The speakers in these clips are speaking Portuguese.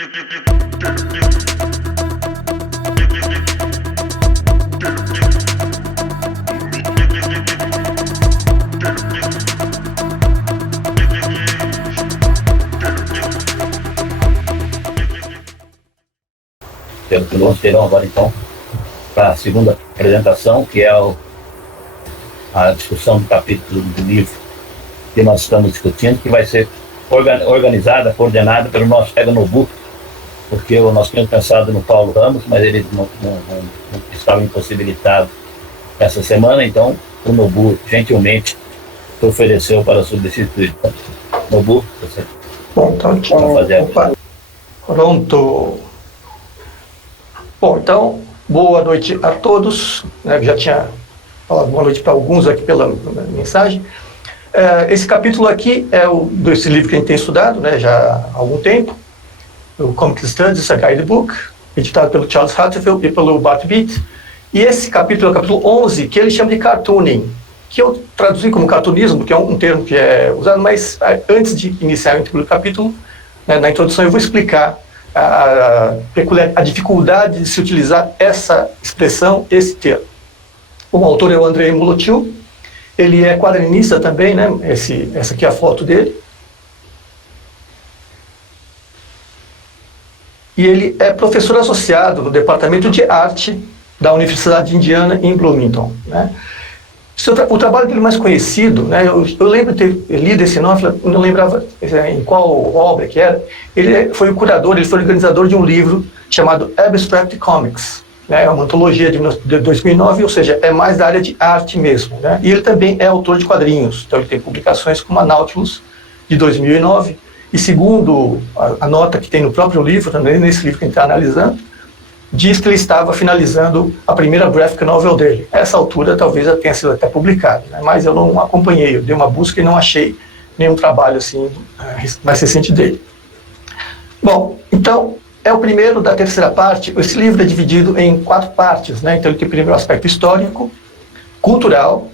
Nós terão agora então para a segunda apresentação, que é a discussão do capítulo do livro que nós estamos discutindo, que vai ser organizada, coordenada pelo nosso colega Nobu, porque nós tínhamos pensado no Paulo Ramos, mas ele não estava impossibilitado essa semana, então o Nobu gentilmente se ofereceu para substituir. Nobu, você bom, então, fazer pronto. Bom, então, boa noite a todos, né, já tinha falado boa noite para alguns aqui pela mensagem. Esse capítulo aqui é desse livro que a gente tem estudado, né, já há algum tempo, o Comic Studies, a Guidebook, editado pelo Charles Hatfield e pelo Bart Beat. E esse capítulo é o capítulo 11, que ele chama de cartooning, que eu traduzi como cartunismo, que é um termo que é usado, mas antes de iniciar o capítulo, né, na introdução eu vou explicar a dificuldade de se utilizar essa expressão, esse termo. O autor é o Andrei Molotiu, ele é quadrinista também, né? Essa aqui é a foto dele. E ele é professor associado no Departamento de Arte da Universidade Indiana em Bloomington, né? O trabalho dele mais conhecido, né, eu lembro de ter lido esse nome, não lembrava em qual obra que era. Ele foi o curador, ele foi o organizador de um livro chamado Abstract Comics, né, é uma antologia de 2009, ou seja, é mais da área de arte mesmo, né? E ele também é autor de quadrinhos, então ele tem publicações como a Nautilus, de 2009, e segundo a nota que tem no próprio livro, também nesse livro que a gente está analisando, diz que ele estava finalizando a primeira graphic novel dele. Essa altura talvez já tenha sido até publicado, né? Mas eu não acompanhei, eu dei uma busca e não achei nenhum trabalho assim mais recente dele. Bom, então é o primeiro da terceira parte. Esse livro é dividido em 4 partes, né? Então ele tem primeiro o aspecto histórico, cultural,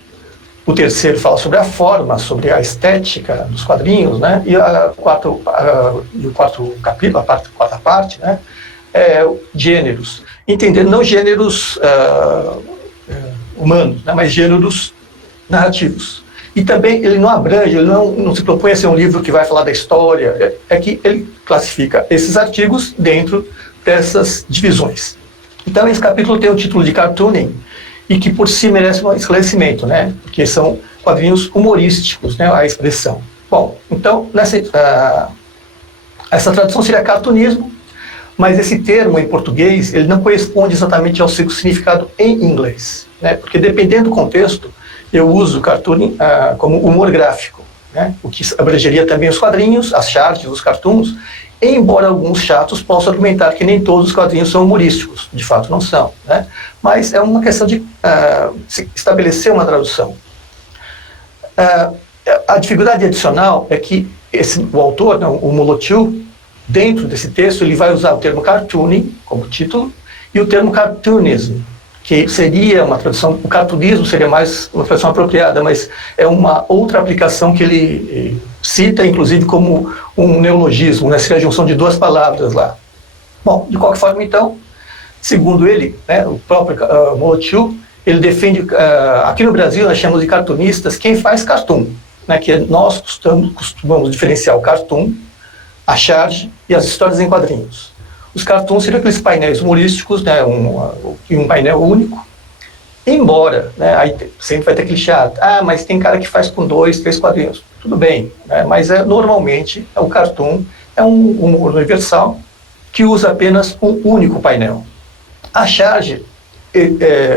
o terceiro fala sobre a forma, sobre a estética dos quadrinhos, né? E o quarto capítulo, a quarta parte, né? Gêneros, entendendo não gêneros humanos, né, mas gêneros narrativos. E também ele não abrange, ele não se propõe a ser um livro que vai falar da história, é que ele classifica esses artigos dentro dessas divisões. Então esse capítulo tem o título de Cartooning, e que por si merece um esclarecimento, né, porque são quadrinhos humorísticos, né, a expressão. Bom, então essa tradução seria cartunismo, mas esse termo em português, ele não corresponde exatamente ao seu significado em inglês, né? Porque dependendo do contexto, eu uso cartooning como humor gráfico, né? O que abrangeria também os quadrinhos, as charts, os cartoons, embora alguns chatos possam argumentar que nem todos os quadrinhos são humorísticos, de fato não são, né? Mas é uma questão de estabelecer uma tradução. A dificuldade adicional é que o autor, não, o Molotiu, dentro desse texto, ele vai usar o termo cartooning como título e o termo cartoonism, que seria uma tradução, o cartunismo seria mais uma tradução apropriada, mas é uma outra aplicação que ele cita, inclusive, como um neologismo, né? Seria a junção de 2 palavras lá. Bom, de qualquer forma, então, segundo ele, né, o próprio Molotiu, ele defende, aqui no Brasil nós chamamos de cartunistas quem faz cartoon, né, que nós costumamos diferenciar o cartoon, a charge e as histórias em quadrinhos. Os cartoons seriam aqueles painéis humorísticos, né, um painel único, embora, né, aí sempre vai ter aquele chato, mas tem cara que faz com 2, 3 quadrinhos. Tudo bem, né, mas normalmente o cartoon é um humor universal que usa apenas um único painel. A charge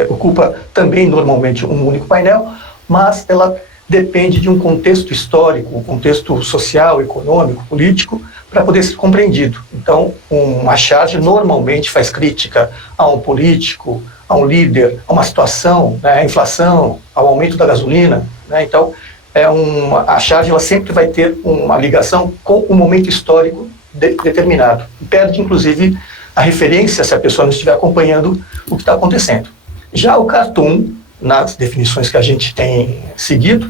ocupa também normalmente um único painel, mas ela depende de um contexto histórico, um contexto social, econômico, político, para poder ser compreendido. Então, uma charge normalmente faz crítica a um político, a um líder, a uma situação, né, a inflação, ao aumento da gasolina, né? Então, a charge ela sempre vai ter uma ligação com um momento histórico determinado. Perde, inclusive, a referência se a pessoa não estiver acompanhando o que está acontecendo. Já o cartoon, nas definições que a gente tem seguido,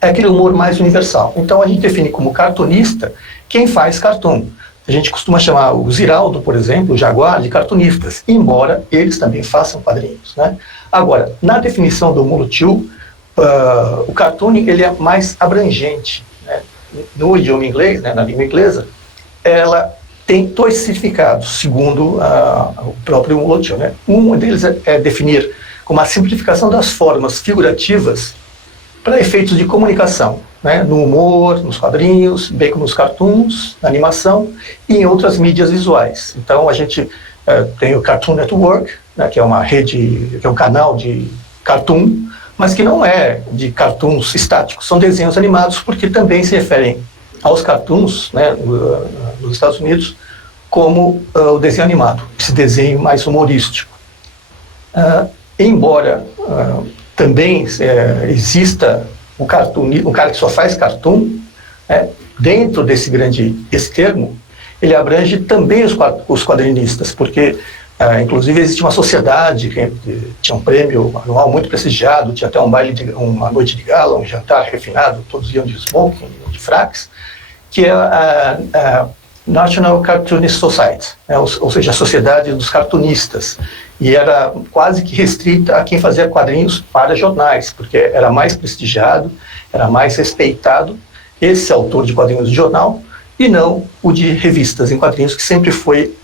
é aquele humor mais universal. Então a gente define como cartunista quem faz cartoon. a gente costuma chamar o Ziraldo, por exemplo, o Jaguar, de cartunistas, embora eles também façam quadrinhos, né? Agora, na definição do Molotow, o cartooning ele é mais abrangente, né? No idioma inglês, né, na língua inglesa, ela tem dois significados, segundo o próprio Molotow, né? Um deles é definir como a simplificação das formas figurativas para efeitos de comunicação, né? No humor, nos quadrinhos, bem como nos cartoons, na animação e em outras mídias visuais. Então a gente tem o Cartoon Network, né, que é uma rede, que é um canal de cartoon, mas que não é de cartoons estáticos, são desenhos animados, porque também se referem aos cartoons, né, nos Estados Unidos, como o desenho animado, esse desenho mais humorístico. Embora também exista um cara que só faz cartoon, dentro desse termo, ele abrange também os quadrinistas, porque inclusive existe uma sociedade que tinha um prêmio anual muito prestigiado, tinha até uma noite de gala, um jantar refinado, todos iam de smoking, de fracks, que é a National Cartoonist Society, ou seja, a Sociedade dos Cartunistas, e era quase que restrita a quem fazia quadrinhos para jornais, porque era mais prestigiado, era mais respeitado esse autor de quadrinhos de jornal, e não o de revistas em quadrinhos, que sempre foi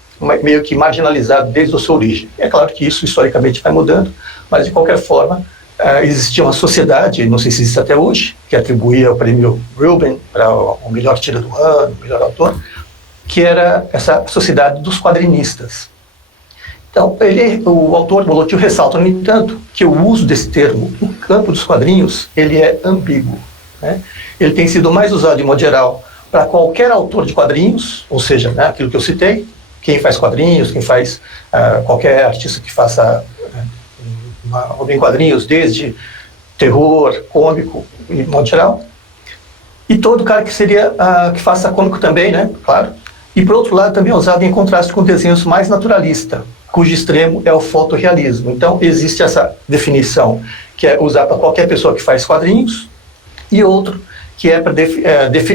meio que marginalizado desde a sua origem. É claro que isso historicamente vai mudando, mas de qualquer forma existia uma sociedade, não sei se existe até hoje, que atribuía o prêmio Reuben para o melhor tira do ano, o melhor autor, que era essa sociedade dos quadrinistas. Então, o autor Molotow ressalta, no entanto, que o uso desse termo no campo dos quadrinhos, ele é ambíguo, né? Ele tem sido mais usado, de modo geral, para qualquer autor de quadrinhos, ou seja, né, aquilo que eu citei, quem faz quadrinhos, quem faz qualquer artista que faça obra em quadrinhos, desde terror, cômico, de modo geral, e todo cara que faça cômico também, né, claro. E, por outro lado, também é usado em contraste com desenhos mais naturalistas, cujo extremo é o fotorrealismo. Então, existe essa definição, que é usar para qualquer pessoa que faz quadrinhos, e outro, que é para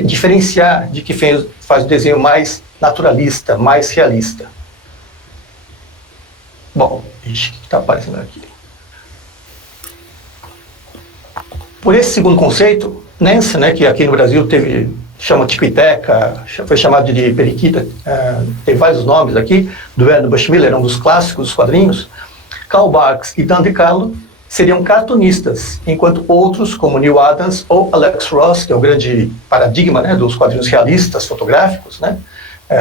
diferenciar de quem faz o desenho mais naturalista, mais realista. Bom, o que está aparecendo aqui? Por esse segundo conceito, Nancy, né, que aqui no Brasil chama Tico-e-Teca, foi chamado de Periquita, tem vários nomes aqui, do Ernest Bushmiller, um dos clássicos dos quadrinhos. Karl Barks e Dan DeCarlo seriam cartunistas, enquanto outros, como Neal Adams ou Alex Ross, que é o grande paradigma, né, dos quadrinhos realistas fotográficos, né,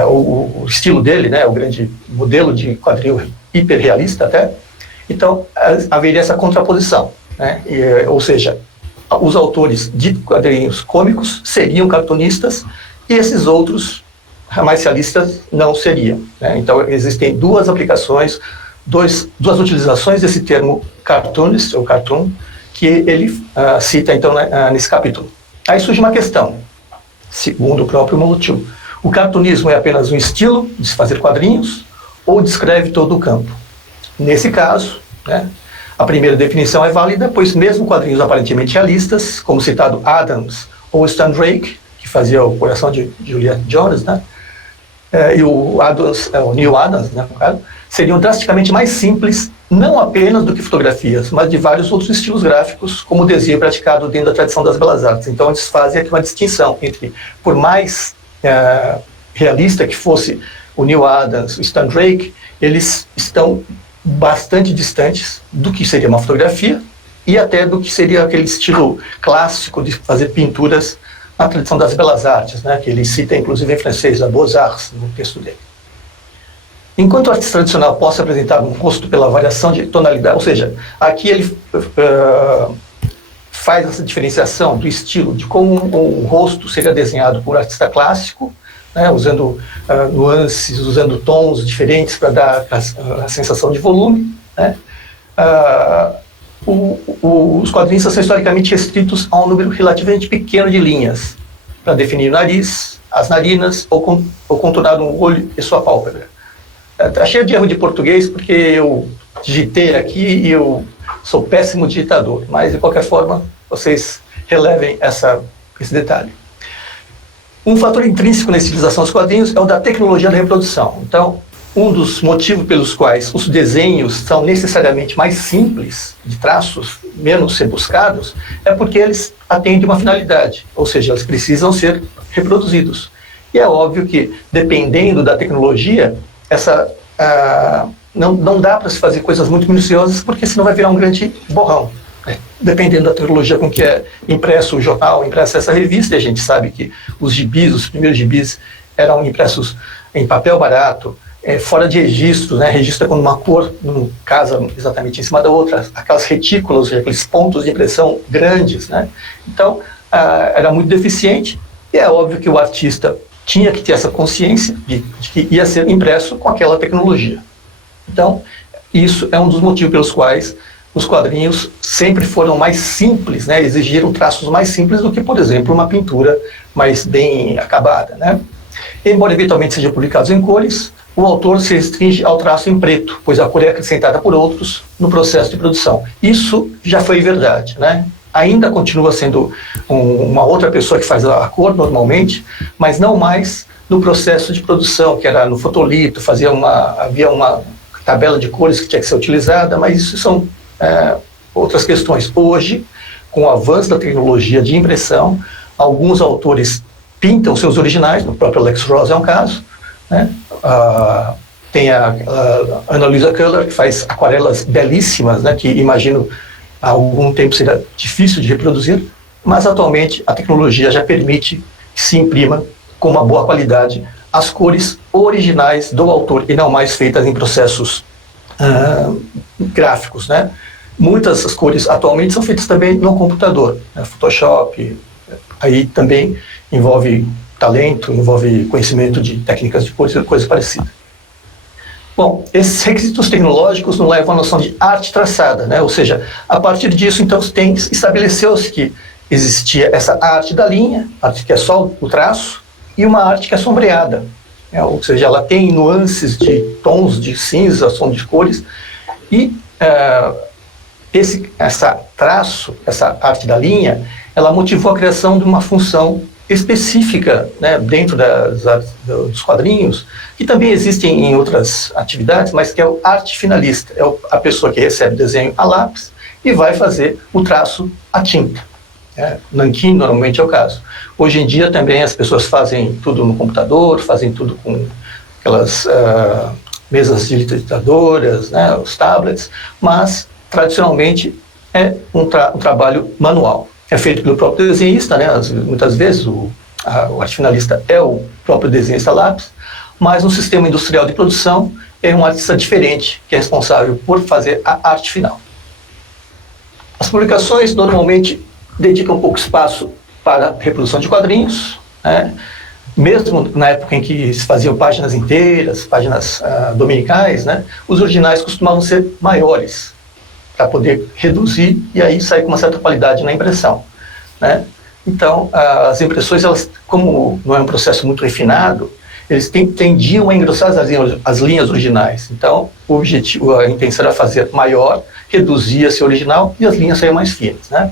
o estilo dele, né, o grande modelo de quadrinho hiperrealista até. Então, haveria essa contraposição, né, ou seja, os autores de quadrinhos cômicos seriam cartunistas e esses outros mais realistas não seriam, né? Então existem duas aplicações, duas utilizações desse termo cartoonist ou cartoon que ele cita então nesse capítulo. Aí surge uma questão, segundo o próprio Molotow: o cartunismo é apenas um estilo de se fazer quadrinhos ou descreve todo o campo? Nesse caso, né, a primeira definição é válida, pois mesmo quadrinhos aparentemente realistas, como citado Adams ou Stan Drake, que fazia o Coração de Juliet Jones, né, e o Neal Adams, né, no caso, seriam drasticamente mais simples, não apenas do que fotografias, mas de vários outros estilos gráficos, como o desenho praticado dentro da tradição das belas artes. Então eles fazem aqui uma distinção entre, por mais realista que fosse o Neal Adams, o Stan Drake, eles estão bastante distantes do que seria uma fotografia e até do que seria aquele estilo clássico de fazer pinturas na tradição das belas artes, né, que ele cita inclusive em francês, a Beaux-Arts, no texto dele. Enquanto o artista tradicional possa apresentar um rosto pela variação de tonalidade, ou seja, aqui ele faz essa diferenciação do estilo, de como um rosto seria desenhado por um artista clássico, né, usando nuances, usando tons diferentes para dar a sensação de volume, né. Os quadrinistas são historicamente restritos a um número relativamente pequeno de linhas para definir o nariz, as narinas ou contornar um olho e sua pálpebra. Está cheio de erro de português porque eu digitei aqui e eu sou péssimo digitador, mas de qualquer forma vocês relevem esse detalhe. Um fator intrínseco na estilização dos quadrinhos é o da tecnologia da reprodução. Então, um dos motivos pelos quais os desenhos são necessariamente mais simples, de traços menos rebuscados, é porque eles atendem uma finalidade, ou seja, eles precisam ser reproduzidos. E é óbvio que, dependendo da tecnologia, não dá para se fazer coisas muito minuciosas, porque senão vai virar um grande borrão. Dependendo da tecnologia com que é impresso o jornal, impressa essa revista, e a gente sabe que os primeiros gibis eram impressos em papel barato, fora de registro, né? Registra quando uma cor não casa exatamente em cima da outra, aquelas retículas, aqueles pontos de impressão grandes, né? Então, era muito deficiente, e é óbvio que o artista tinha que ter essa consciência de que ia ser impresso com aquela tecnologia. Então, isso é um dos motivos pelos quais os quadrinhos sempre foram mais simples, né? Exigiram traços mais simples do que, por exemplo, uma pintura mais bem acabada, né? Embora eventualmente sejam publicados em cores, o autor se restringe ao traço em preto, pois a cor é acrescentada por outros no processo de produção. Isso já foi verdade, né? Ainda continua sendo uma outra pessoa que faz a cor normalmente, mas não mais no processo de produção, que era no fotolito, havia uma tabela de cores que tinha que ser utilizada, mas isso são outras questões. Hoje, com o avanço da tecnologia de impressão, alguns autores pintam seus originais, o próprio Alex Ross é um caso, né? Tem a Ana Luisa Köhler, que faz aquarelas belíssimas, né? Que imagino há algum tempo seria difícil de reproduzir, mas atualmente a tecnologia já permite que se imprima com uma boa qualidade as cores originais do autor e não mais feitas em processos gráficos, né? Muitas das cores atualmente são feitas também no computador, né? Photoshop, aí também envolve talento, envolve conhecimento de técnicas de cores, coisa parecida. Bom, esses requisitos tecnológicos nos levam à noção de arte traçada, né? Ou seja, a partir disso, então, estabeleceu-se que existia essa arte da linha, arte que é só o traço, e uma arte que é sombreada, né? Ou seja, ela tem nuances de tons de cinza, som de cores, e essa arte da linha, ela motivou a criação de uma função específica, né, dentro dos quadrinhos, que também existem em outras atividades, mas que é o arte finalista, é a pessoa que recebe o desenho a lápis e vai fazer o traço a tinta. Nanquim normalmente é o caso. Hoje em dia também as pessoas fazem tudo no computador, fazem tudo com aquelas mesas digitadoras, né, os tablets, mas tradicionalmente é um trabalho manual. É feito pelo próprio desenhista, né? Muitas vezes o arte finalista é o próprio desenhista lápis, mas no sistema industrial de produção é um artista diferente que é responsável por fazer a arte final. As publicações normalmente dedicam pouco espaço para a reprodução de quadrinhos, né? Mesmo na época em que se faziam páginas inteiras, páginas dominicais, né? Os originais costumavam ser maiores, para poder reduzir e aí sair com uma certa qualidade na impressão, né? Então, as impressões, elas, como não é um processo muito refinado, eles tendiam a engrossar as linhas originais. Então, a intenção era fazer maior, reduzia-se o original e as linhas saíam mais finas, né?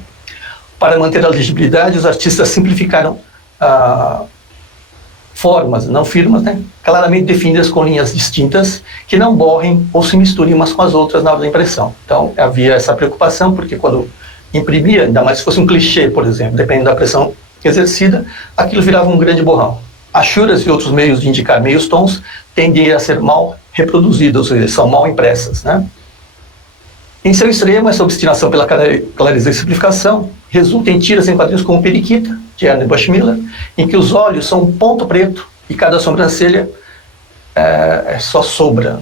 Para manter a legibilidade, os artistas simplificaram formas, não firmas, né, claramente definidas com linhas distintas que não borrem ou se misturem umas com as outras na hora da impressão. Então, havia essa preocupação, porque quando imprimia, ainda mais se fosse um clichê, por exemplo, dependendo da pressão exercida, aquilo virava um grande borrão. Achuras e outros meios de indicar meios tons tendem a ser mal reproduzidas, ou seja, são mal impressas, né? Em seu extremo, essa obstinação pela clareza e simplificação resulta em tiras em quadrinhos como Periquita, de Ernie Bushmiller, em que os olhos são um ponto preto e cada sobrancelha é só sombra,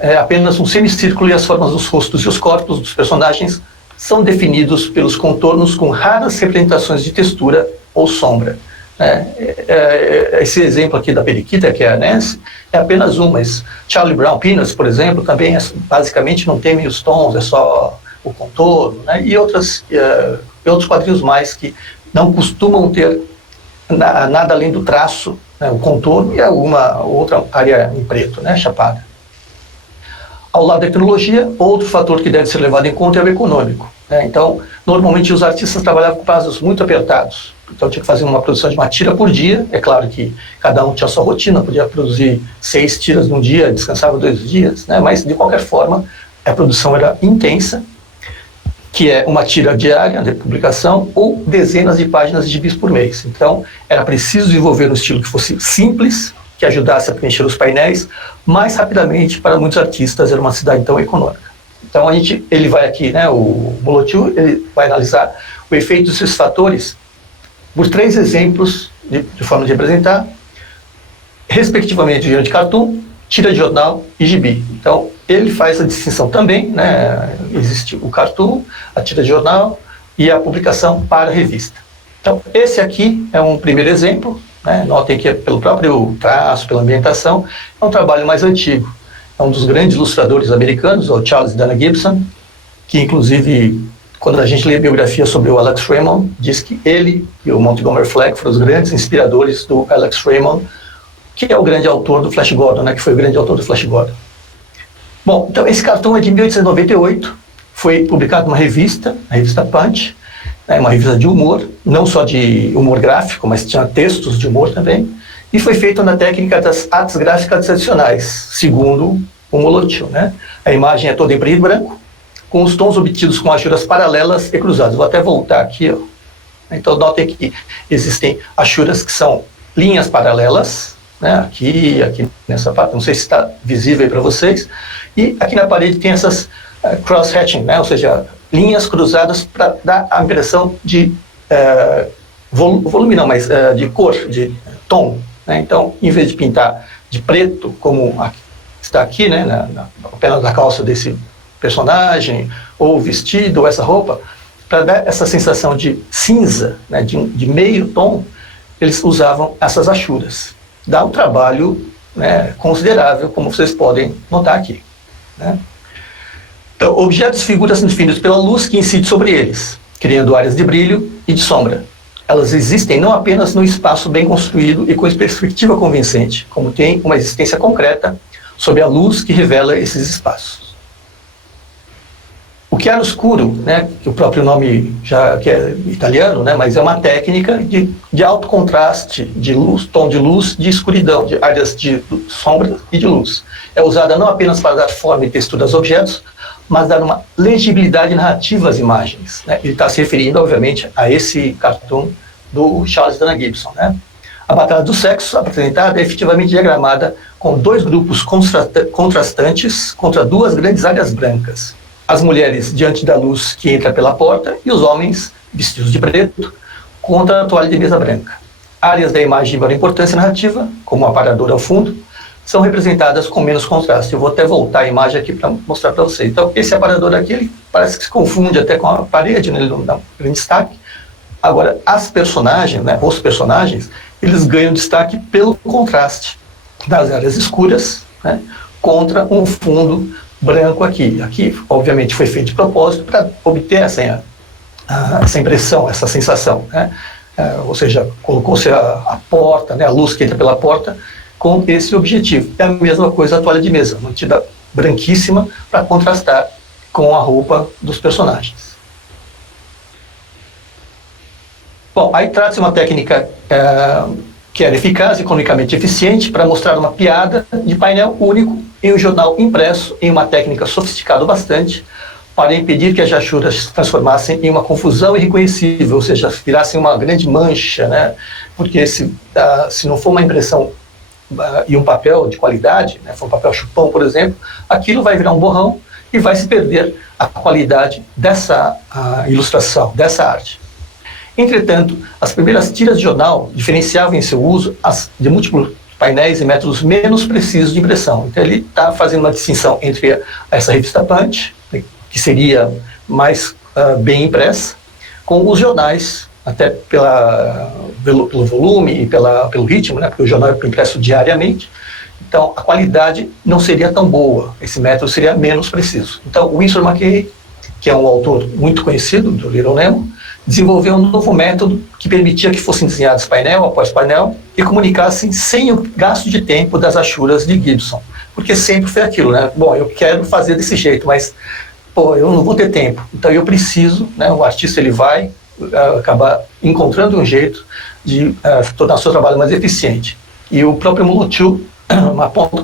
é apenas um semicírculo e as formas dos rostos e os corpos dos personagens são definidos pelos contornos com raras representações de textura ou sombra. Esse exemplo aqui da Periquita, que é a Nancy, é apenas um, mas Charlie Brown Peanuts, por exemplo, também basicamente não tem meios tons, é só o contorno, né? E outros quadrinhos mais que não costumam ter nada além do traço, né, o contorno e alguma outra área em preto, né, chapada. Ao lado da tecnologia, outro fator que deve ser levado em conta é o econômico, né? Então, normalmente os artistas trabalhavam com prazos muito apertados. Então tinha que fazer uma produção de uma tira por dia. É claro que cada um tinha a sua rotina, podia produzir 6 tiras num dia, descansava 2 dias, né? Mas de qualquer forma a produção era intensa, que é uma tira diária de publicação ou dezenas de páginas de gibis por mês. Então era preciso desenvolver um estilo que fosse simples, que ajudasse a preencher os painéis mais rapidamente. Para muitos artistas era uma cidade tão econômica. Então ele vai aqui, né, o Molotiu, ele vai analisar o efeito desses fatores por 3 exemplos de forma de representar, respectivamente, gênero de cartoon, tira de jornal e gibi. Então, ele faz a distinção também, né? Existe o cartoon, a tira de jornal e a publicação para a revista. Então, esse aqui é um primeiro exemplo, né? Notem que pelo próprio traço, pela ambientação, é um trabalho mais antigo. É um dos grandes ilustradores americanos, o Charles Dana Gibson, que inclusive, quando a gente lê a biografia sobre o Alex Raymond, diz que ele e o Montgomery Fleck foram os grandes inspiradores do Alex Raymond, que é o grande autor do Flash Gordon, né, que foi o grande autor do Flash Gordon. Bom, então esse cartão é de 1898, foi publicado numa revista, a revista Punch, né, uma revista de humor, não só de humor gráfico, mas tinha textos de humor também, e foi feito na técnica das artes gráficas tradicionais, segundo o Molotiu, né? A imagem é toda em preto e branco, com os tons obtidos com achuras paralelas e cruzadas. Vou até voltar aqui, ó. Então notem que existem achuras que são linhas paralelas, né? Aqui nessa parte, não sei se está visível para vocês, e aqui na parede tem essas cross-hatching, né? Ou seja, linhas cruzadas para dar a impressão de volume não, mas de cor, de tom, né? Então, em vez de pintar de preto, como está aqui, né, apenas na calça desse personagem, ou vestido, ou essa roupa, para dar essa sensação de cinza, né, de meio tom, eles usavam essas achuras. Dá um trabalho, né, considerável, como vocês podem notar aqui, né? Então, objetos e figuras são definidos pela luz que incide sobre eles, criando áreas de brilho e de sombra. Elas existem não apenas no espaço bem construído e com perspectiva convincente, como tem uma existência concreta sob a luz que revela esses espaços. O chiaro escuro, né, que o próprio nome já que é italiano, né, mas é uma técnica de alto contraste, de luz, tom de luz, de escuridão, de áreas de sombra e de luz. É usada não apenas para dar forma e textura aos objetos, mas dar uma legibilidade narrativa às imagens, né? Ele está se referindo, obviamente, a esse cartoon do Charles Dana Gibson, né? A batalha do sexo apresentada é efetivamente diagramada com 2 grupos contrastantes contra 2 grandes áreas brancas. As mulheres diante da luz que entra pela porta e os homens, vestidos de preto, contra a toalha de mesa branca. Áreas da imagem de maior importância narrativa, como o aparador ao fundo, são representadas com menos contraste. Eu vou até voltar a imagem aqui para mostrar para vocês. Então, esse aparador aqui, ele parece que se confunde até com a parede, né? Ele não dá um grande destaque. Agora, as personagens, né, os personagens, eles ganham destaque pelo contraste das áreas escuras, né, contra um fundo branco aqui. Aqui, obviamente, foi feito de propósito para obter essa impressão, essa sensação, né? Ou seja, colocou-se a porta, né, a luz que entra pela porta, com esse objetivo. É a mesma coisa a toalha de mesa, mantida branquíssima para contrastar com a roupa dos personagens. Bom, aí trata-se uma técnica que era eficaz e economicamente eficiente para mostrar uma piada de painel único em um jornal impresso em uma técnica sofisticada bastante para impedir que as achuras se transformassem em uma confusão irreconhecível, ou seja, virassem uma grande mancha, né? Porque se não for uma impressão e um papel de qualidade, né, for um papel chupão, por exemplo, aquilo vai virar um borrão e vai se perder a qualidade dessa ilustração, dessa arte. Entretanto, as primeiras tiras de jornal diferenciavam em seu uso de múltiplos painéis e métodos menos precisos de impressão. Então ele está fazendo uma distinção entre essa revista Punch, que seria mais bem impressa, com os jornais, até pelo volume e pelo ritmo, né, porque o jornal é impresso diariamente. Então a qualidade não seria tão boa, esse método seria menos preciso. Então Winsor McCay, que é um autor muito conhecido do Little Nemo, desenvolveu um novo método que permitia que fossem desenhados painel após painel e comunicassem sem o gasto de tempo das achuras de Gibson. Porque sempre foi aquilo, né? Bom, eu quero fazer desse jeito, mas eu não vou ter tempo. Então eu preciso, né? O artista ele vai acaba encontrando um jeito de tornar o seu trabalho mais eficiente. E o próprio Mulotio,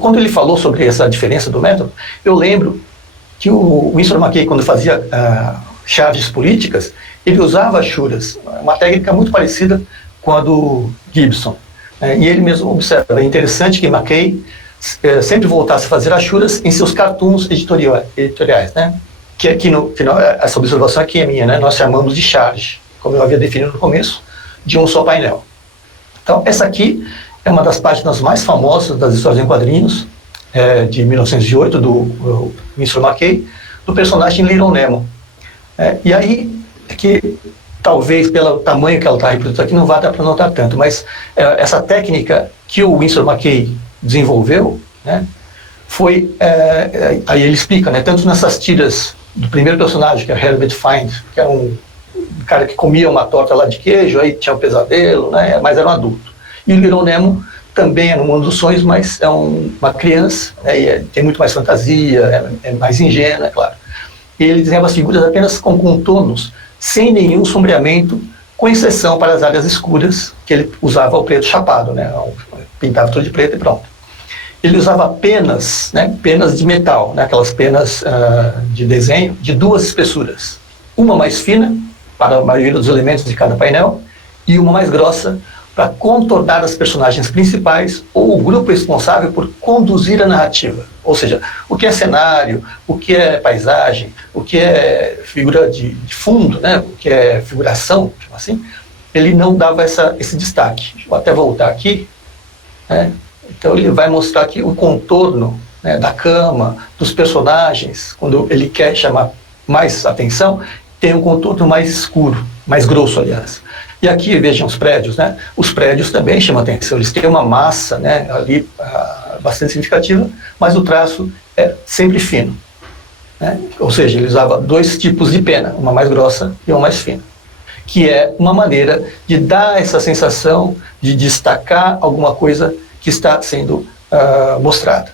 quando ele falou sobre essa diferença do método, eu lembro que o Winsor McCay, quando fazia chaves políticas, ele usava achuras, uma técnica muito parecida com a do Gibson. E ele mesmo observa, é interessante que McCay sempre voltasse a fazer achuras em seus cartoons editoriais, né? Que aqui no final, essa observação aqui é minha, né? Nós chamamos de charge, como eu havia definido no começo, de um só painel. Então, essa aqui é uma das páginas mais famosas das histórias em quadrinhos, de 1908, do Winsor McCay, do personagem Little Nemo. E aí, é que talvez pelo tamanho que ela está reproduzida aqui não vá dar para notar tanto, mas essa técnica que o Winsor McCay desenvolveu, né, foi, aí ele explica, né, tanto nessas tiras do primeiro personagem, que é Herbert Find, que era um cara que comia uma torta lá de queijo, aí tinha um pesadelo, né, mas era um adulto. E o Little Nemo também é no mundo dos sonhos, mas é uma criança, né, e tem muito mais fantasia, é mais ingênuo, é claro. E ele desenhava as figuras apenas com contornos, sem nenhum sombreamento, com exceção para as áreas escuras, que ele usava o preto chapado, né, pintava tudo de preto e pronto. Ele usava penas, né, penas de metal, né, aquelas penas de desenho de duas espessuras. Uma mais fina, para a maioria dos elementos de cada painel, e uma mais grossa, para contornar as personagens principais ou o grupo responsável por conduzir a narrativa. Ou seja, o que é cenário, o que é paisagem, o que é figura de fundo, né, o que é figuração, tipo assim, ele não dava esse destaque. Vou até voltar aqui, né? Então ele vai mostrar aqui o contorno, né, da cama, dos personagens, quando ele quer chamar mais atenção, tem um contorno mais escuro, mais grosso, aliás. E aqui vejam os prédios, né? Os prédios também chamam atenção, eles têm uma massa, né, ali bastante significativa, mas o traço é sempre fino, né? Ou seja, ele usava dois tipos de pena, uma mais grossa e uma mais fina, que é uma maneira de dar essa sensação de destacar alguma coisa que está sendo mostrada.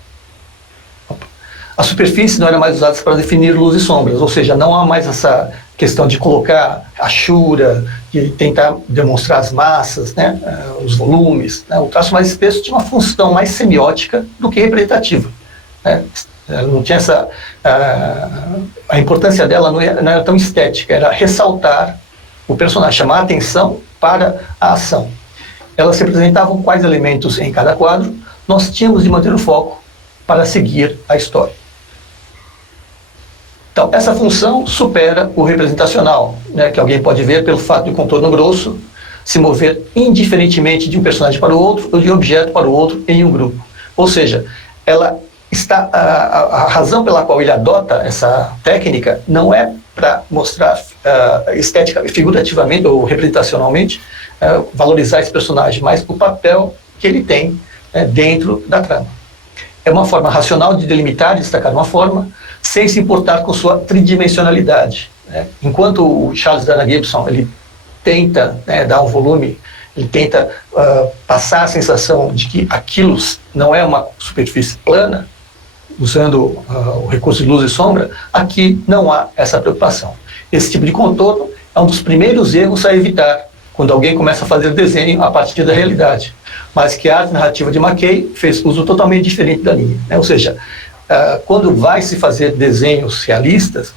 A superfície não era mais usada para definir luz e sombras, ou seja, não há mais essa questão de colocar achura, de tentar demonstrar as massas, né, os volumes, né. O traço mais espesso tinha uma função mais semiótica do que representativa, né. Não tinha essa... a importância dela não era tão estética, era ressaltar o personagem, chamar a atenção para a ação. Elas representavam quais elementos em cada quadro, nós tínhamos de manter o foco para seguir a história. Então, essa função supera o representacional, né, que alguém pode ver pelo fato do contorno grosso se mover indiferentemente de um personagem para o outro ou de um objeto para o outro em um grupo. Ou seja, ela está, a razão pela qual ele adota essa técnica não é para mostrar estética, figurativamente ou representacionalmente, valorizar esse personagem, mas o papel que ele tem dentro da trama. É uma forma racional de delimitar e destacar uma forma, sem se importar com sua tridimensionalidade, né? Enquanto o Charles Dana Gibson ele tenta, né, dar um volume, ele tenta passar a sensação de que aquilo não é uma superfície plana, usando o recurso de luz e sombra, aqui não há essa preocupação. Esse tipo de contorno é um dos primeiros erros a evitar, quando alguém começa a fazer desenho a partir da realidade, mas que a arte narrativa de McCay fez uso totalmente diferente da linha, né? Ou seja, quando vai se fazer desenhos realistas,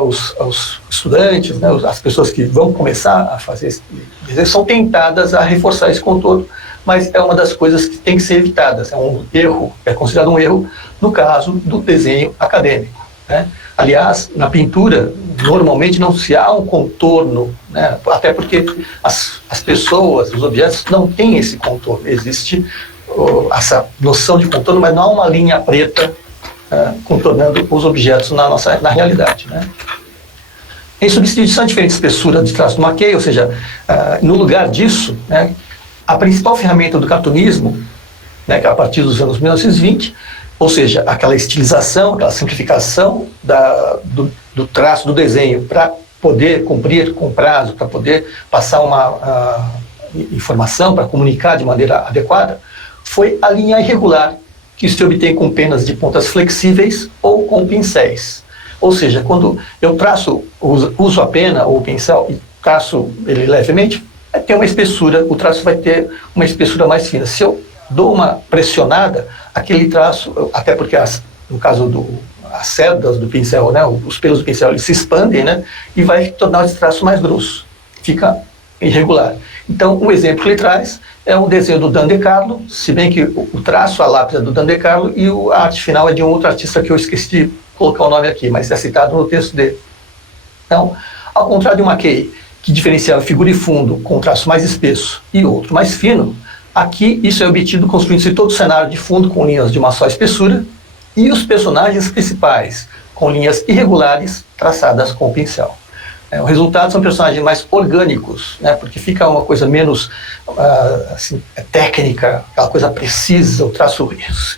os estudantes, né, as pessoas que vão começar a fazer esse desenho são tentadas a reforçar esse contorno, mas é uma das coisas que tem que ser evitadas, é um erro, é considerado um erro no caso do desenho acadêmico, né? Aliás, na pintura, normalmente não se há um contorno, né, até porque as pessoas, os objetos não têm esse contorno, existe essa noção de contorno, mas não há uma linha preta contornando os objetos na realidade, né? Em substituição à diferente espessura de traço do McCay, ou seja, no lugar disso, né, a principal ferramenta do cartunismo, né, que é a partir dos anos 1920, ou seja, aquela estilização, aquela simplificação do traço do desenho para poder cumprir com prazo, para poder passar uma informação, para comunicar de maneira adequada, foi a linha irregular, que se obtém com penas de pontas flexíveis ou com pincéis. Ou seja, quando eu uso a pena ou o pincel traço ele levemente, vai ter uma espessura, o traço vai ter uma espessura mais fina. Se eu dou uma pressionada, aquele traço, até porque no caso as cerdas do pincel, né, os pelos do pincel, eles se expandem, né, e vai tornar esse traço mais grosso, fica irregular. Então, o exemplo que ele traz é um desenho do Dan De Carlo, se bem que o traço, a lápis é do Dan De Carlo e a arte final é de um outro artista que eu esqueci de colocar o nome aqui, mas é citado no texto dele. Então, ao contrário de uma Mackay, que diferenciava figura e fundo com um traço mais espesso e outro mais fino, aqui isso é obtido construindo-se todo o cenário de fundo com linhas de uma só espessura e os personagens principais com linhas irregulares traçadas com o pincel. O resultado são personagens mais orgânicos, né, porque fica uma coisa menos assim, técnica, aquela coisa precisa, o traço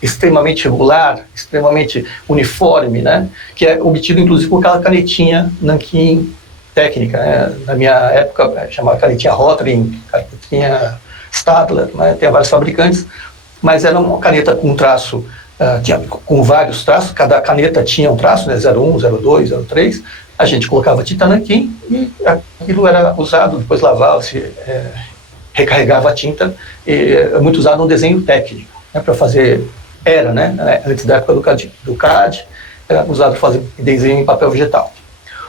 extremamente regular, extremamente uniforme, né, que é obtido inclusive com aquela canetinha nanquim técnica. Né. Na minha época chamava canetinha Rotring, canetinha Stadler, né, tem vários fabricantes, mas era uma caneta com traço, com vários traços, cada caneta tinha um traço, né, 01, 02, 03, a gente colocava tinta nanquim e aquilo era usado, depois lavava-se, recarregava a tinta, e é muito usado no desenho técnico, né, para fazer, antes da época do CAD, era usado para fazer desenho em papel vegetal.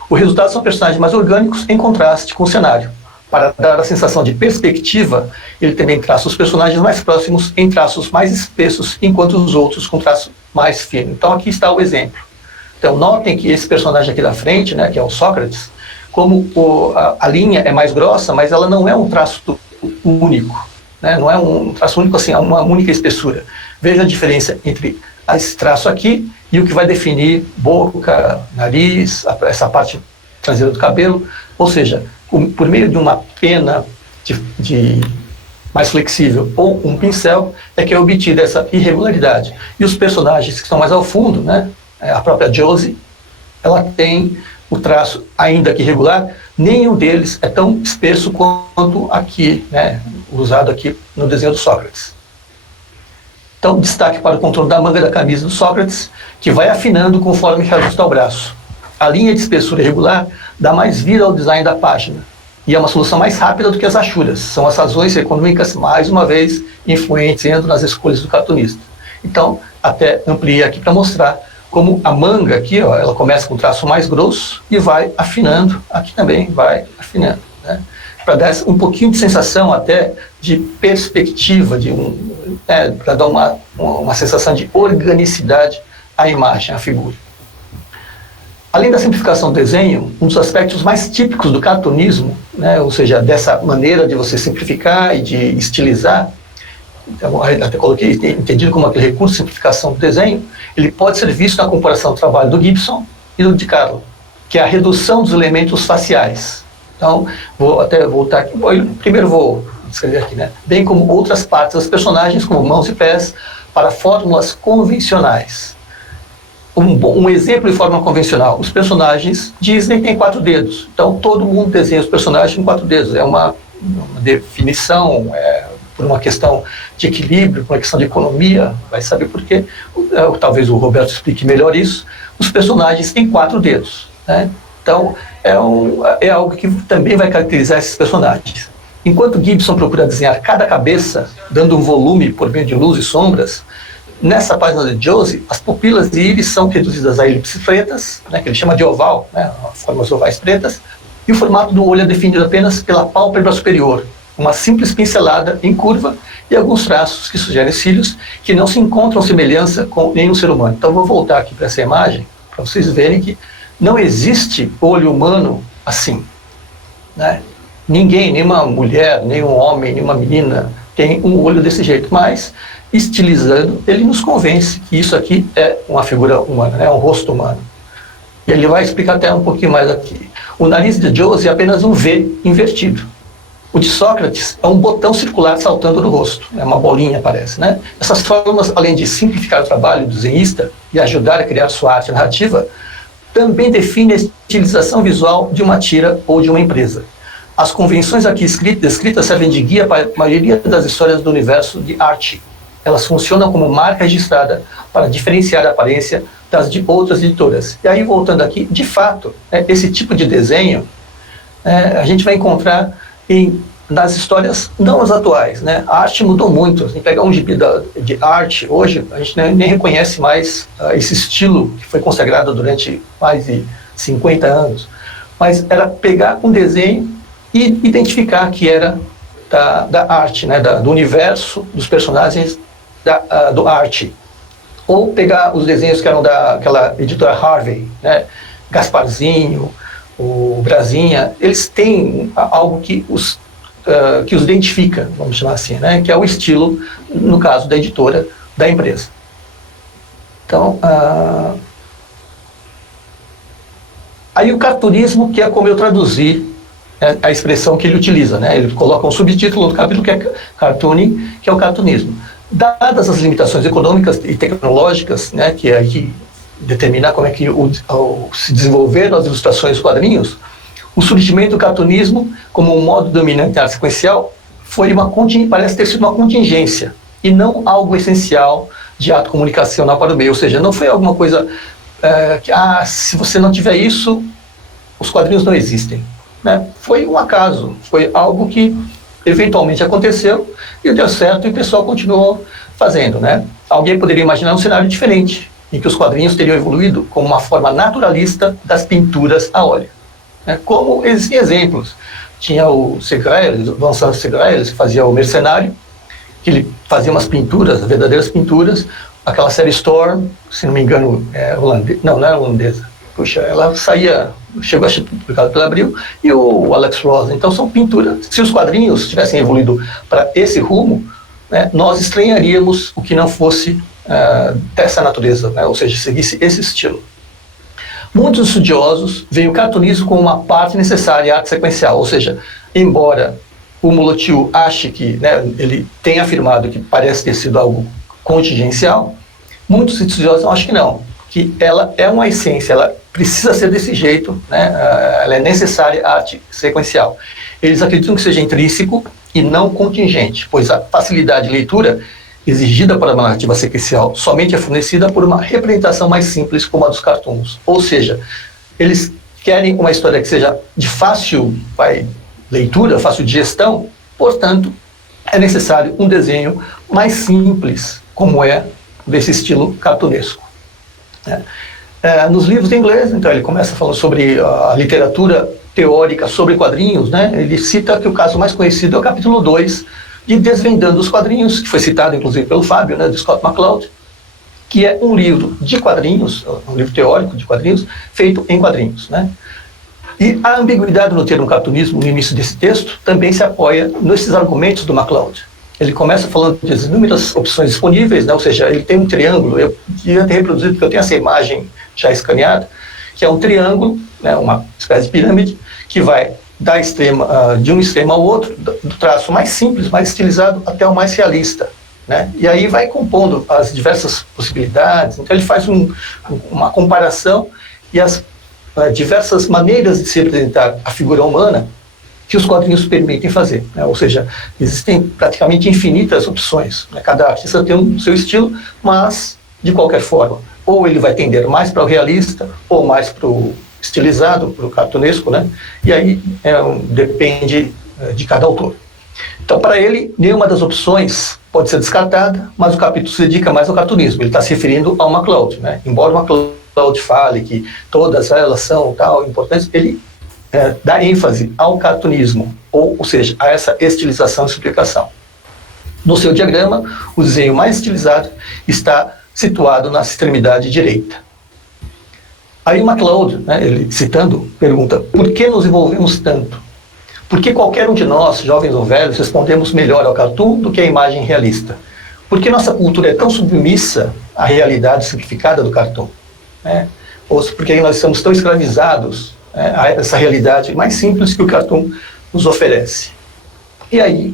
O resultado são personagens mais orgânicos em contraste com o cenário. Para dar a sensação de perspectiva, ele também traça os personagens mais próximos em traços mais espessos, enquanto os outros com traço mais fino. Então aqui está o exemplo. Então notem que esse personagem aqui da frente, né, que é o Sócrates, como a linha é mais grossa, mas ela não é um traço único, né, não é um traço único assim, é uma única espessura. Veja a diferença entre esse traço aqui e o que vai definir boca, nariz, essa parte traseira do cabelo, ou seja, por meio de uma pena mais flexível ou um pincel, é que é obtida essa irregularidade. E os personagens que estão mais ao fundo, né, a própria Josie, ela tem o traço ainda que irregular, nenhum deles é tão espesso quanto aqui, né, usado aqui no desenho do Sócrates. Então, destaque para o contorno da manga da camisa do Sócrates, que vai afinando conforme que ajusta o braço. A linha de espessura irregular dá mais vida ao design da página e é uma solução mais rápida do que as achuras. São as razões econômicas, mais uma vez, influenciando nas escolhas do cartunista. Então, até ampliei aqui para mostrar como a manga aqui, ó, ela começa com um traço mais grosso e vai afinando, aqui também vai afinando, né? Para dar um pouquinho de sensação até de perspectiva, para dar uma sensação de organicidade à imagem, à figura. Além da simplificação do desenho, um dos aspectos mais típicos do cartunismo, né, ou seja, dessa maneira de você simplificar e de estilizar, então, até coloquei entendido como aquele recurso de simplificação do desenho, ele pode ser visto na comparação do trabalho do Gibson e do De Carlo, que é a redução dos elementos faciais. Então, vou até voltar aqui, primeiro vou escrever aqui, né, bem como outras partes dos personagens, como mãos e pés, para fórmulas convencionais. Um exemplo de forma convencional, os personagens Disney têm 4 dedos, então todo mundo desenha os personagens com 4 dedos, é uma definição, por uma questão de equilíbrio, por uma questão de economia, vai saber por quê, talvez o Roberto explique melhor isso, os personagens têm 4 dedos, né? Então é algo que também vai caracterizar esses personagens. Enquanto Gibson procura desenhar cada cabeça, dando um volume por meio de luz e sombras, nessa página de Josie, as pupilas de íris são reduzidas a elipses pretas, né, que ele chama de oval, né, formas ovais pretas, e o formato do olho é definido apenas pela pálpebra superior, uma simples pincelada em curva e alguns traços que sugerem cílios que não se encontram semelhança com nenhum ser humano. Então vou voltar aqui para essa imagem, para vocês verem que não existe olho humano assim, né? Ninguém, nenhuma mulher, nenhum homem, nenhuma menina tem um olho desse jeito, mas estilizando, ele nos convence que isso aqui é uma figura humana, é um rosto humano. E ele vai explicar até um pouquinho mais aqui. O nariz de Josie é apenas um V invertido. O de Sócrates é um botão circular saltando do rosto, é uma bolinha, parece, né? Essas formas, além de simplificar o trabalho do desenhista e ajudar a criar sua arte narrativa, também definem a estilização visual de uma tira ou de uma empresa. As convenções aqui descritas servem de guia para a maioria das histórias do universo de Archie. Elas funcionam como marca registrada para diferenciar a aparência das de outras editoras. E aí, voltando aqui, de fato, esse tipo de desenho a gente vai encontrar nas histórias não as atuais, né? A arte mudou muito. Se pegar um gibi de arte hoje, a gente nem reconhece mais esse estilo que foi consagrado durante mais de 50 anos. Mas era pegar um desenho e identificar que era da arte, né? Do universo dos personagens do arte. Ou pegar os desenhos que eram daquela editora Harvey, né? Gasparzinho, o Brasinha, eles têm algo que os identifica, vamos chamar assim, né? Que é o estilo, no caso da editora, da empresa. Então, aí o cartunismo, que é como eu traduzi a expressão que ele utiliza, né? Ele coloca um subtítulo no capítulo que é cartooning, que é o cartunismo. Dadas as limitações econômicas e tecnológicas, né, que é que determinar como é que se desenvolveram as ilustrações dos quadrinhos, o surgimento do cartunismo como um modo dominante da arte sequencial parece ter sido uma contingência e não algo essencial de ato comunicacional para o meio. Ou seja, não foi alguma coisa se você não tiver isso, os quadrinhos não existem, né? Foi um acaso, foi algo que eventualmente aconteceu e deu certo e o pessoal continuou fazendo, né? Alguém poderia imaginar um cenário diferente, em que os quadrinhos teriam evoluído como uma forma naturalista das pinturas a óleo. Como existem exemplos. Tinha o Segrais, o Vincent Segrais, que fazia o Mercenário, que ele fazia umas pinturas, verdadeiras pinturas. Aquela série Storm, se não me engano, não era holandesa. Puxa, ela chegou a ser publicada pela Abril, e o Alex Ross. Então são pinturas. Se os quadrinhos tivessem evoluído para esse rumo, né, nós estranharíamos o que não fosse dessa natureza, né, ou seja, seguisse esse estilo. Muitos estudiosos veem o cartunismo como uma parte necessária à arte sequencial, ou seja, embora o Molotiu ache que, né, ele tenha afirmado que parece ter sido algo contingencial, muitos estudiosos acham que não, que ela é uma essência, ela precisa ser desse jeito, né, ela é necessária à arte sequencial. Eles acreditam que seja intrínseco e não contingente, pois a facilidade de leitura exigida para uma narrativa sequencial somente é fornecida por uma representação mais simples como a dos cartoons. Ou seja, eles querem uma história que seja de fácil leitura, fácil digestão, portanto, é necessário um desenho mais simples, como é desse estilo cartunesco. Nos livros em inglês, então, ele começa falando sobre a literatura teórica sobre quadrinhos, né? Ele cita que o caso mais conhecido é o capítulo 2, de Desvendando os Quadrinhos, que foi citado inclusive pelo Fábio, né, de Scott McCloud, que é um livro de quadrinhos, um livro teórico de quadrinhos, feito em quadrinhos, né? E a ambiguidade no termo cartunismo no início desse texto também se apoia nesses argumentos do McCloud. Ele começa falando das inúmeras opções disponíveis, né? Ou seja, ele tem um triângulo, eu devia ter reproduzido porque eu tenho essa imagem já escaneada, que é um triângulo, né, uma espécie de pirâmide, que vai de um extremo ao outro, do traço mais simples, mais estilizado, até o mais realista, né? E aí vai compondo as diversas possibilidades. Então ele faz uma comparação e as diversas maneiras de se representar a figura humana que os quadrinhos permitem fazer, né? Ou seja, existem praticamente infinitas opções, né? Cada artista tem o seu estilo, mas de qualquer forma, ou ele vai tender mais para o realista, ou mais para o estilizado, para o cartunesco, né? E aí depende de cada autor. Então, para ele, nenhuma das opções pode ser descartada, mas o capítulo se dedica mais ao cartunismo. Ele está se referindo ao McCloud, né? Embora o McCloud fale que todas elas são importantes, ele dá ênfase ao cartunismo, ou seja, a essa estilização e simplificação. No seu diagrama, o desenho mais estilizado está situado na extremidade direita. Aí o McCloud, né, ele citando, pergunta: por que nos envolvemos tanto? Por que qualquer um de nós, jovens ou velhos, respondemos melhor ao cartoon do que à imagem realista? Por que nossa cultura é tão submissa à realidade simplificada do cartoon? Ou por que nós estamos tão escravizados a essa realidade mais simples que o cartoon nos oferece? E aí,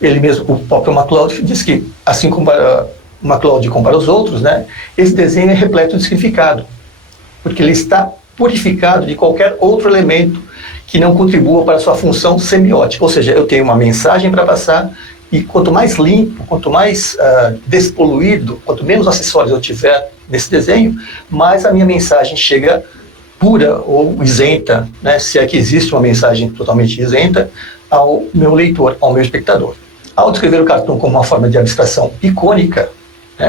ele mesmo, o próprio McCloud, diz que, assim como o McCloud compara os outros, né, esse desenho é repleto de significado, porque ele está purificado de qualquer outro elemento que não contribua para a sua função semiótica. Ou seja, eu tenho uma mensagem para passar, e quanto mais limpo, quanto mais despoluído, quanto menos acessórios eu tiver nesse desenho, mais a minha mensagem chega pura ou isenta, né, se é que existe uma mensagem totalmente isenta, ao meu leitor, ao meu espectador. Ao descrever o cartoon como uma forma de abstração icônica,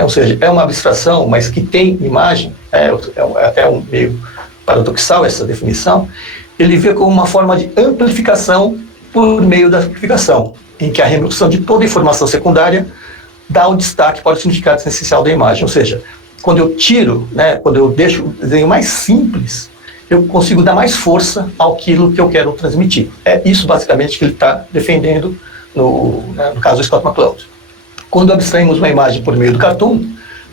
ou seja, é uma abstração, mas que tem imagem, é até meio paradoxal essa definição, ele vê como uma forma de amplificação por meio da simplificação, em que a remoção de toda informação secundária dá o destaque para o significado essencial da imagem. Ou seja, quando eu tiro, quando eu deixo o desenho mais simples, eu consigo dar mais força àquilo que eu quero transmitir. É isso basicamente que ele está defendendo no caso do Scott McCloud. Quando abstraímos uma imagem por meio do cartoon,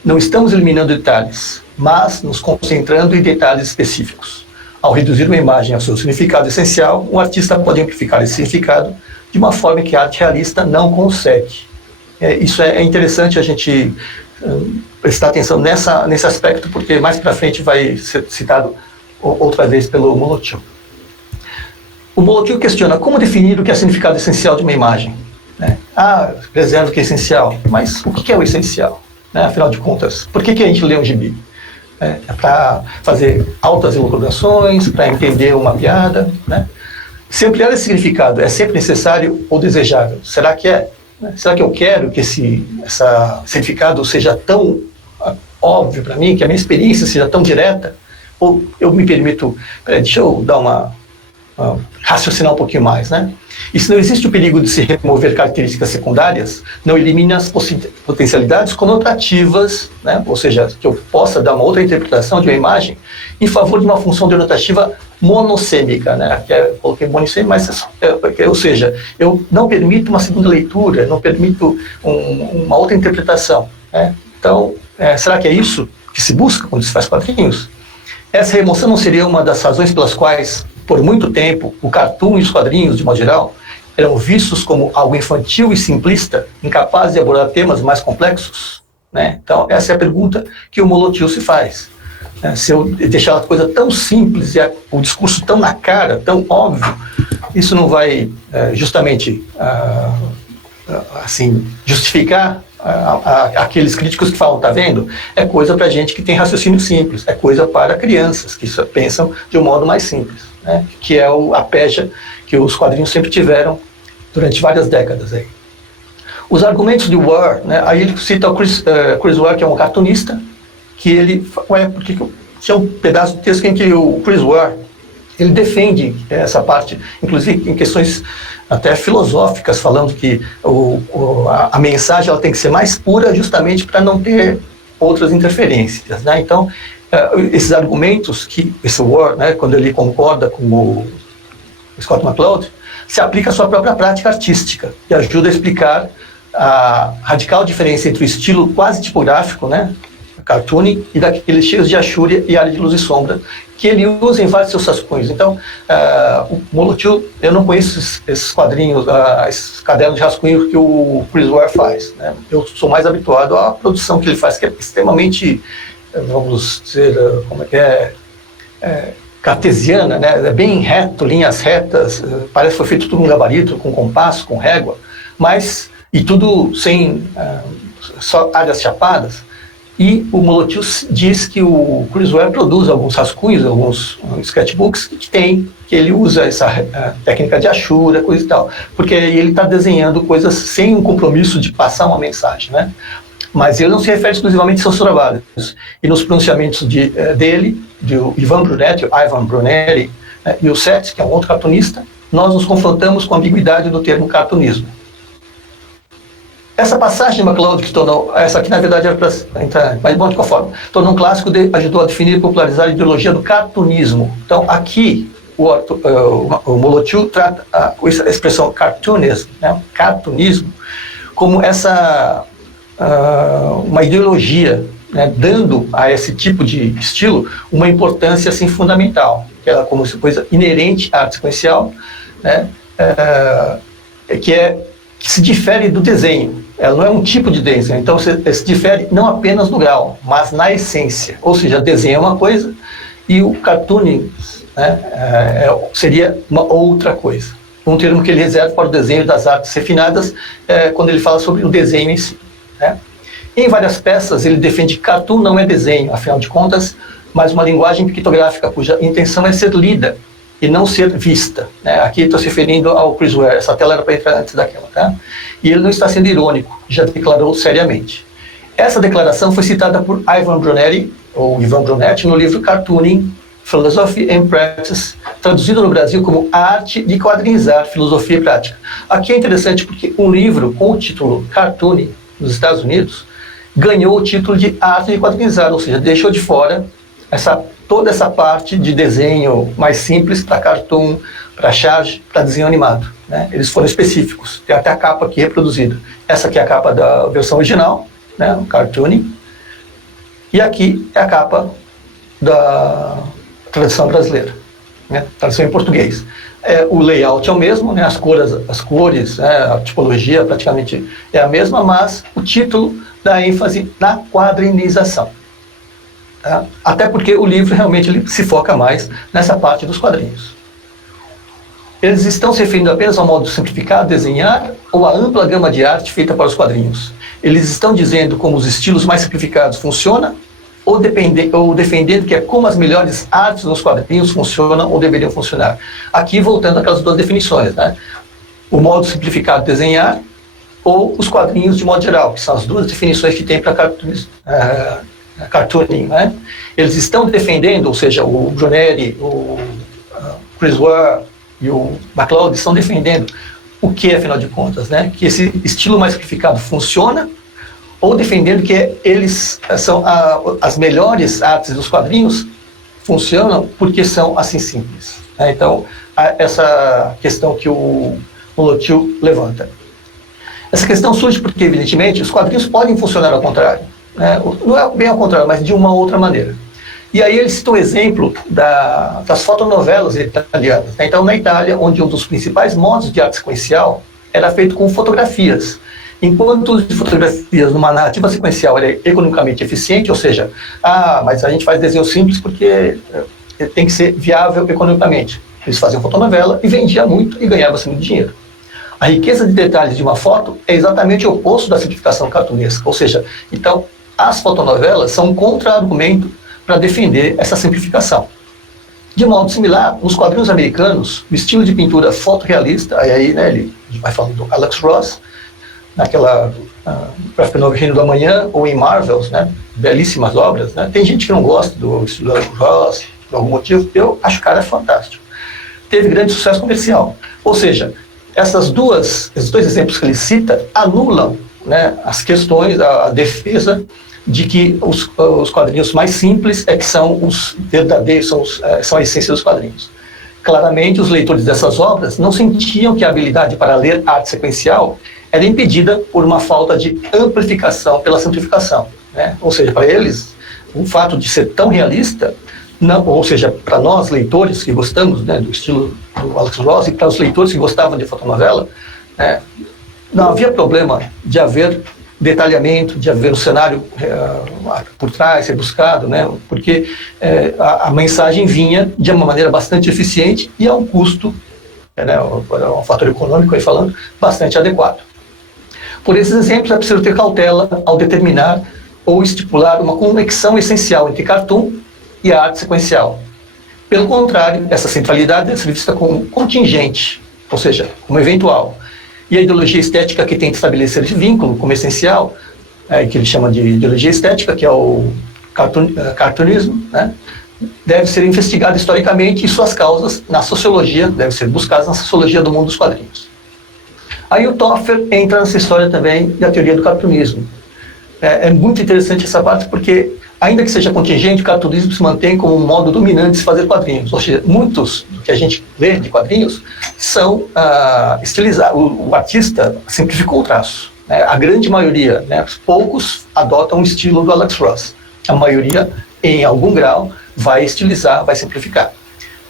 não estamos eliminando detalhes, mas nos concentrando em detalhes específicos. Ao reduzir uma imagem ao seu significado essencial, um artista pode amplificar esse significado de uma forma que a arte realista não consegue. Isso é interessante a gente prestar atenção nesse aspecto, porque mais para frente vai ser citado outra vez pelo Molotow. O Molotow questiona como definir o que é significado essencial de uma imagem. Preserva o que é essencial, mas o que é o essencial? Afinal de contas, por que a gente lê um gibi? É para fazer altas elucubrações, para entender uma piada, Se ampliar esse significado é sempre necessário ou desejável? Será que é? Será que eu quero que esse significado seja tão óbvio para mim, que a minha experiência seja tão direta? Ou eu me permito, deixa eu dar raciocinar um pouquinho mais, E se não existe o perigo de se remover características secundárias, não elimina as potencialidades conotativas, ou seja, que eu possa dar uma outra interpretação de uma imagem em favor de uma função denotativa monossêmica, que coloquei monissêmica, mas, ou seja, eu não permito uma segunda leitura, não permito uma outra interpretação. Então, será que é isso que se busca quando se faz quadrinhos? Essa remoção não seria uma das razões pelas quais, por muito tempo, o cartoon e os quadrinhos, de modo geral, eram vistos como algo infantil e simplista, incapaz de abordar temas mais complexos? Então, essa é a pergunta que o Molotow se faz. Se eu deixar a coisa tão simples e o discurso tão na cara, tão óbvio, isso não vai justamente justificar aqueles críticos que falam, tá vendo? É coisa para gente que tem raciocínio simples, é coisa para crianças que pensam de um modo mais simples, que é a pecha que os quadrinhos sempre tiveram durante várias décadas. Os argumentos de Ware, aí ele cita o Chris Ware, que é um cartunista, que ele, porque tinha um pedaço do texto em que o Chris Ware, ele defende essa parte, inclusive em questões até filosóficas, falando que a mensagem ela tem que ser mais pura justamente para não ter outras interferências. Então, esses argumentos que esse Ware, quando ele concorda com o Scott McCloud, se aplica à sua própria prática artística e ajuda a explicar a radical diferença entre o estilo quase tipográfico, cartooning, e daqueles cheios de achúria e área de luz e sombra, que ele usa em vários seus rascunhos. Então, o Molotow, eu não conheço esses quadrinhos, esses cadernos de rascunho que o Chris Ware faz. Eu sou mais habituado à produção que ele faz, que é extremamente, vamos dizer, cartesiana, é bem reto, linhas retas, parece que foi feito tudo num gabarito, com compasso, com régua, e tudo sem só áreas chapadas. E o Molotow diz que o Chris Ware produz alguns rascunhos, alguns sketchbooks que ele usa essa técnica de achura, coisa e tal, porque ele está desenhando coisas sem um compromisso de passar uma mensagem, Mas ele não se refere exclusivamente aos seus trabalhos. E nos pronunciamentos dele, do Ivan Brunetti, e o Seth, que é um outro cartunista, nós nos confrontamos com a ambiguidade do termo cartunismo. Essa passagem de McCloud, que tornou, essa aqui na verdade era para entrar, mas bom, de qualquer forma, tornou um clássico, ajudou a definir e popularizar a ideologia do cartunismo. Então, aqui, o Molotow trata a expressão cartoonism, cartunismo, como uma ideologia, dando a esse tipo de estilo uma importância assim, fundamental, que é como coisa inerente à arte sequencial, que se difere do desenho. Ela não é um tipo de desenho, então se difere não apenas no grau, mas na essência. Ou seja, desenho é uma coisa e o cartooning seria uma outra coisa. Um termo que ele reserva para o desenho das artes refinadas, quando ele fala sobre o desenho em si. Em várias peças ele defende que cartoon não é desenho, afinal de contas, mas uma linguagem pictográfica cuja intenção é ser lida e não ser vista, né? Aqui estou se referindo ao Chris Ware, essa tela era para entrar antes daquela, tá? E ele não está sendo irônico, já declarou seriamente. Essa declaração foi citada por Ivan Brunetti, ou Ivan Brunetti, no livro Cartooning, Philosophy and Practice, traduzido no Brasil como A Arte de Quadrinizar, Filosofia e Prática. Aqui é interessante porque um livro com o título Cartooning, nos Estados Unidos, ganhou o título de Arte de Quadrinizar, ou seja, deixou de fora toda essa parte de desenho mais simples para cartoon, para charge, para desenho animado, né? Eles foram específicos, tem até a capa aqui reproduzida. Essa aqui é a capa da versão original, né, o cartooning, e aqui é a capa da tradução brasileira, né, tradução em português. O layout é o mesmo, né, as cores, né, a tipologia praticamente é a mesma, mas o título dá ênfase na quadrinização. Tá? Até porque o livro realmente ele se foca mais nessa parte dos quadrinhos. Eles estão se referindo apenas ao modo simplificado de desenhar ou à ampla gama de arte feita para os quadrinhos? Eles estão dizendo como os estilos mais simplificados funcionam ou defendendo que é como as melhores artes nos quadrinhos funcionam ou deveriam funcionar? Aqui voltando àquelas duas definições, né? O modo simplificado de desenhar ou os quadrinhos de modo geral, que são as duas definições que tem para cartooning, né? Eles estão defendendo, ou seja, o Brunetti, o Chris Ware e o MacLeod estão defendendo o que, afinal de contas, né? Que esse estilo mais simplificado funciona, ou defendendo que eles são as melhores artes dos quadrinhos funcionam porque são assim simples, né? Então, essa questão que o Molotiu levanta. Essa questão surge porque, evidentemente, os quadrinhos podem funcionar ao contrário, né? Não é bem ao contrário, mas de uma outra maneira. E aí eles citam o exemplo das fotonovelas italianas, né? Então, na Itália, onde um dos principais modos de arte sequencial era feito com fotografias. Enquanto o uso de fotografias numa narrativa sequencial era economicamente eficiente, ou seja, mas a gente faz desenho simples porque tem que ser viável economicamente. Eles faziam fotonovela e vendia muito e ganhava-se muito dinheiro. A riqueza de detalhes de uma foto é exatamente o oposto da simplificação cartunesca, ou seja, então as fotonovelas são um contra-argumento para defender essa simplificação. De modo similar, nos quadrinhos americanos, o estilo de pintura fotorrealista, aí né, ele vai falando do Alex Ross, naquela Graphic Novel Reino do Amanhã, ou em Marvels, né, belíssimas obras, né? Tem gente que não gosta do estilo do Alex Ross, por algum motivo, eu acho o cara fantástico. Teve grande sucesso comercial, ou seja, esses dois exemplos que ele cita anulam, né, as questões, a defesa de que os quadrinhos mais simples é que são os verdadeiros, são a essência dos quadrinhos. Claramente, os leitores dessas obras não sentiam que a habilidade para ler arte sequencial era impedida por uma falta de amplificação pela simplificação, né? Ou seja, para eles, o fato de ser tão realista, não, ou seja, para nós leitores que gostamos, né, do estilo do Alex Ross e para os leitores que gostavam de fotonovela, né, não havia problema de haver detalhamento, de haver o cenário por trás, ser buscado, né, porque a mensagem vinha de uma maneira bastante eficiente e a um custo, né, um fator econômico aí falando, bastante adequado. Por esses exemplos, é preciso ter cautela ao determinar ou estipular uma conexão essencial entre cartoon e a arte sequencial. Pelo contrário, essa centralidade deve ser vista como contingente, ou seja, como eventual. E a ideologia estética que tenta estabelecer esse vínculo como essencial, que ele chama de ideologia estética, que é o cartoonismo, né, deve ser investigada historicamente e suas causas na sociologia, devem ser buscadas na sociologia do mundo dos quadrinhos. Aí o Toffer entra nessa história também da teoria do cartoonismo. É muito interessante essa parte porque, ainda que seja contingente, o cartoonismo se mantém como um modo dominante de se fazer quadrinhos. Ou seja, muitos do que a gente lê de quadrinhos são estilizados. O artista simplificou o traço, né? A grande maioria, né? Poucos adotam o estilo do Alex Ross. A maioria, em algum grau, vai estilizar, vai simplificar.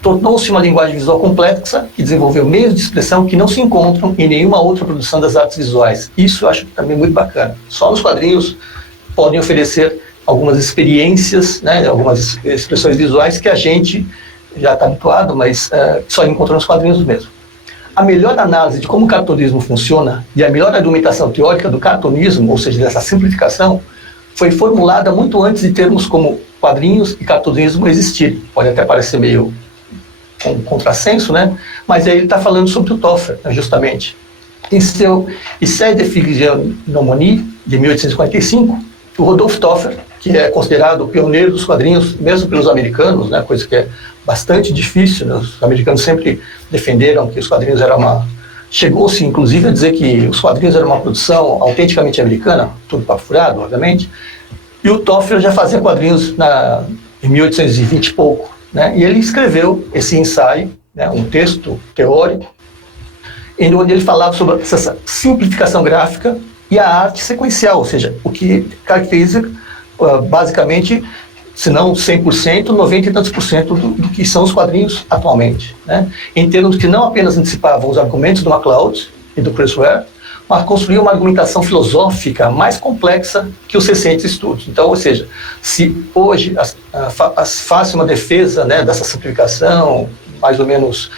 Tornou-se uma linguagem visual complexa que desenvolveu meios de expressão que não se encontram em nenhuma outra produção das artes visuais. Isso eu acho também muito bacana. Só nos quadrinhos podem oferecer algumas experiências, né, algumas expressões visuais que a gente já está habituado, mas só encontra nos quadrinhos mesmo. A melhor análise de como o cartoonismo funciona e a melhor argumentação teórica do cartoonismo, ou seja, dessa simplificação, foi formulada muito antes de termos como quadrinhos e cartunismo existirem. Pode até parecer meio um contrassenso, né? Mas aí ele está falando sobre o Toffler, né, justamente. Em seu Essai de Physiognomonie, de 1845, o Rodolphe Toffler, que é considerado o pioneiro dos quadrinhos, mesmo pelos americanos, né, coisa que é bastante difícil, né? Os americanos sempre defenderam que os quadrinhos eram uma... Chegou-se, inclusive, a dizer que os quadrinhos eram uma produção autenticamente americana, tudo papo furado, obviamente, e o Toffler já fazia quadrinhos em 1820 e pouco, né? E ele escreveu esse ensaio, né, um texto teórico, onde ele falava sobre essa simplificação gráfica e a arte sequencial, ou seja, o que caracteriza basicamente, se não 100%, 90 e tantos por cento do que são os quadrinhos atualmente, né? Em termos que não apenas antecipavam os argumentos do MacLeod e do Chris Ware, mas construíam uma argumentação filosófica mais complexa que os recentes estudos. Então, ou seja, se hoje faz uma defesa, né, dessa simplificação, mais ou menos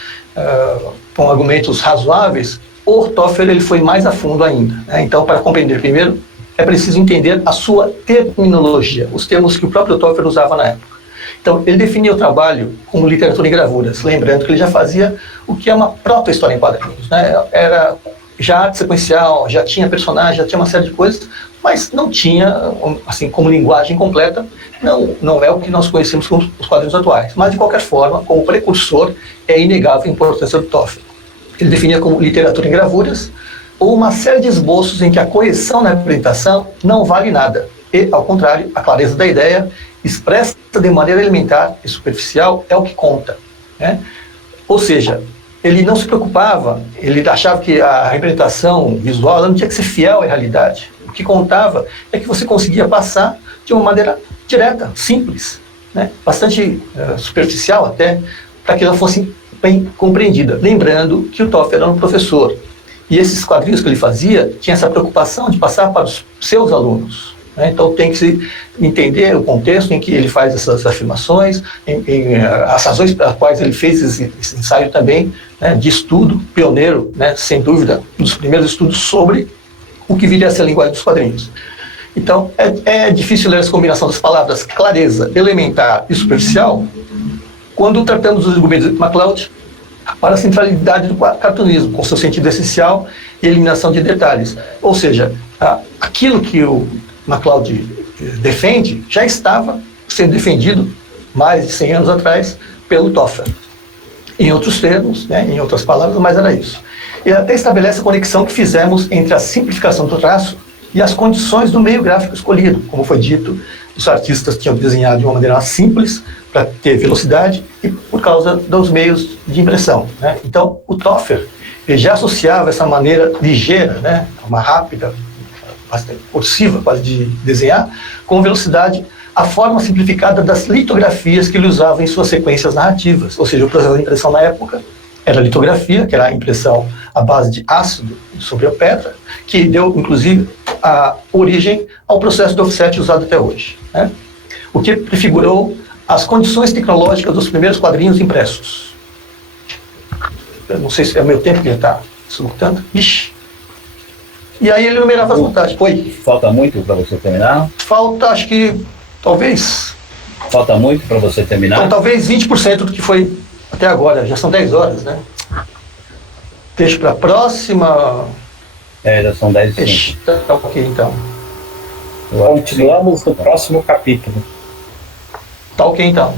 com argumentos razoáveis, o Toffler ele foi mais a fundo ainda, né? Então, para compreender primeiro, é preciso entender a sua terminologia, os termos que o próprio Toffler usava na época. Então, ele definia o trabalho como literatura em gravuras, lembrando que ele já fazia o que é uma proto-história em quadrinhos, né? Era já arte sequencial, já tinha personagem, já tinha uma série de coisas, mas não tinha, assim, como linguagem completa, não é o que nós conhecemos como os quadrinhos atuais. Mas, de qualquer forma, como precursor, é inegável a importância do Toffler. Ele definia como literatura em gravuras, ou uma série de esboços em que a correção na representação não vale nada. E, ao contrário, a clareza da ideia, expressa de maneira elementar e superficial, é o que conta, né? Ou seja, ele não se preocupava, ele achava que a representação visual ela não tinha que ser fiel à realidade. O que contava é que você conseguia passar de uma maneira direta, simples, né? Bastante superficial até, para que ela fosse bem compreendida. Lembrando que o Toffler era um professor. E esses quadrinhos que ele fazia tinha essa preocupação de passar para os seus alunos, né? Então tem que se entender o contexto em que ele faz essas afirmações, as razões pelas quais ele fez esse ensaio também, né, de estudo pioneiro, né, sem dúvida, um dos primeiros estudos sobre o que viria a ser a linguagem dos quadrinhos. Então é difícil ler essa combinação das palavras clareza, elementar e superficial quando tratamos dos argumentos de MacLeod para a centralidade do cartunismo, com seu sentido essencial e eliminação de detalhes. Ou seja, aquilo que o MacLeod defende já estava sendo defendido mais de 100 anos atrás pelo Toffler. Em outros termos, né, em outras palavras, mas era isso. E até estabelece a conexão que fizemos entre a simplificação do traço e as condições do meio gráfico escolhido. Como foi dito, os artistas tinham desenhado de uma maneira mais simples, para ter velocidade e por causa dos meios de impressão, né? Então, o Toffler ele já associava essa maneira ligeira, né, uma rápida, bastante cursiva, quase de desenhar, com velocidade, a forma simplificada das litografias que ele usava em suas sequências narrativas. Ou seja, o processo de impressão na época era a litografia, que era a impressão à base de ácido sobre a pedra, que deu, inclusive, a origem ao processo de offset usado até hoje, né? O que prefigurou as condições tecnológicas dos primeiros quadrinhos impressos. Eu não sei se é o meu tempo que ele está surtando. Ixi. E aí ele numerava as vantagens. Oi? Falta muito para você terminar? Falta, acho que, talvez... Falta muito para você terminar? Então, talvez 20% do que foi até agora. Já são 10 horas, né? Deixo para a próxima... Já são 10 e 5. Tá ok, então. Continuamos no próximo capítulo. Tá ok, então.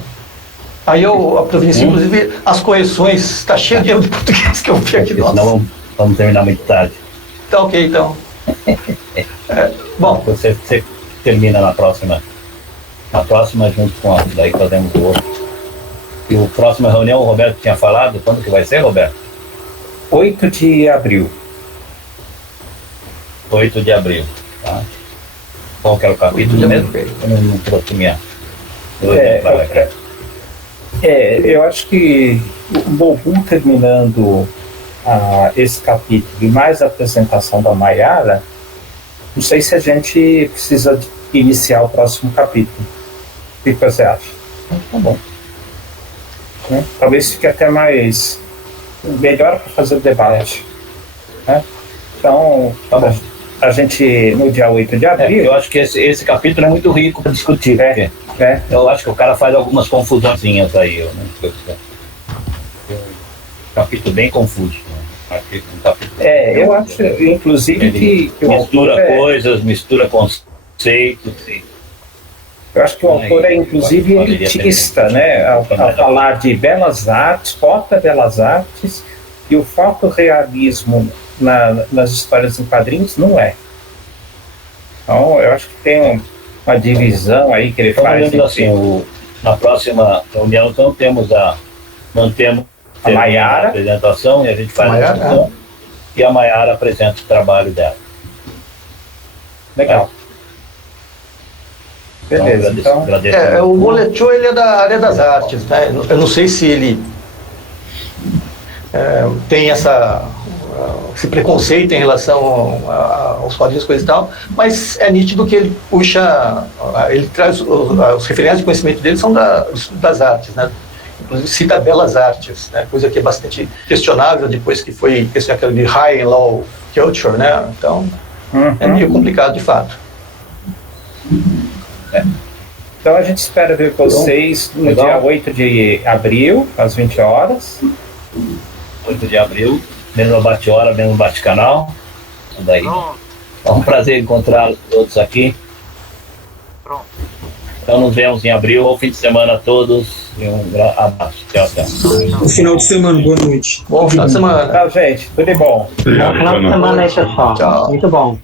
Aí eu providencio, inclusive, as correções. Está cheio de erro de português que eu vi aqui. Senão vamos terminar muito tarde. Tá ok, então. Bom. Você termina na próxima. Na próxima, junto com a daí fazemos o outro. E a próxima reunião, o Roberto tinha falado. Quando que vai ser, Roberto? 8 de abril. 8 de abril. Tá? Qual que era o capítulo mesmo? Eu não trouxe minha... eu acho que o Bobu terminando esse capítulo e mais a apresentação da Mayara, não sei se a gente precisa iniciar o próximo capítulo. O que você acha? Tá bom. Né? Talvez fique até melhor para fazer o debate. Né? Então, tá bom. a gente, no dia 8 de abril... eu acho que esse capítulo é muito rico para discutir, porque eu acho que o cara faz algumas confusãozinhas aí. Capítulo bem confuso. Eu acho, inclusive, que mistura coisas, mistura conceitos. Eu acho que o autor é, inclusive, elitista, né? Ao falar de belas artes, foto-belas artes, e o fotorrealismo nas histórias em quadrinhos não é. Então, eu acho que tem uma divisão aí que ele faz. Assim, na próxima reunião, então, mantemos a Maiara, a apresentação, e a gente faz a discussão, e a Maiara apresenta o trabalho dela. Legal. Beleza, então... o Moletiu, ele é da área das artes, né? Eu não sei se ele tem esse preconceito em relação aos quadrinhos, coisa e tal, mas é nítido que ele puxa, ele traz os referentes de conhecimento dele são das artes, né? Inclusive cita belas artes, né? Coisa que é bastante questionável depois que foi aquele de High Law Culture, né? Então é meio complicado de fato. Então a gente espera ver vocês no dia 8 de abril, às 20 horas. 8 de abril, mesmo bate-hora, mesmo bate-canal. Daí. É um prazer encontrá-los todos aqui. Pronto. Então nos vemos em abril, bom fim de semana a todos e um abraço. Tchau, tchau. No final de semana, boa noite. Bom final de semana. Tchau, gente. Tudo de bom. Bom final de semana aí, pessoal. Tchau. Muito bom.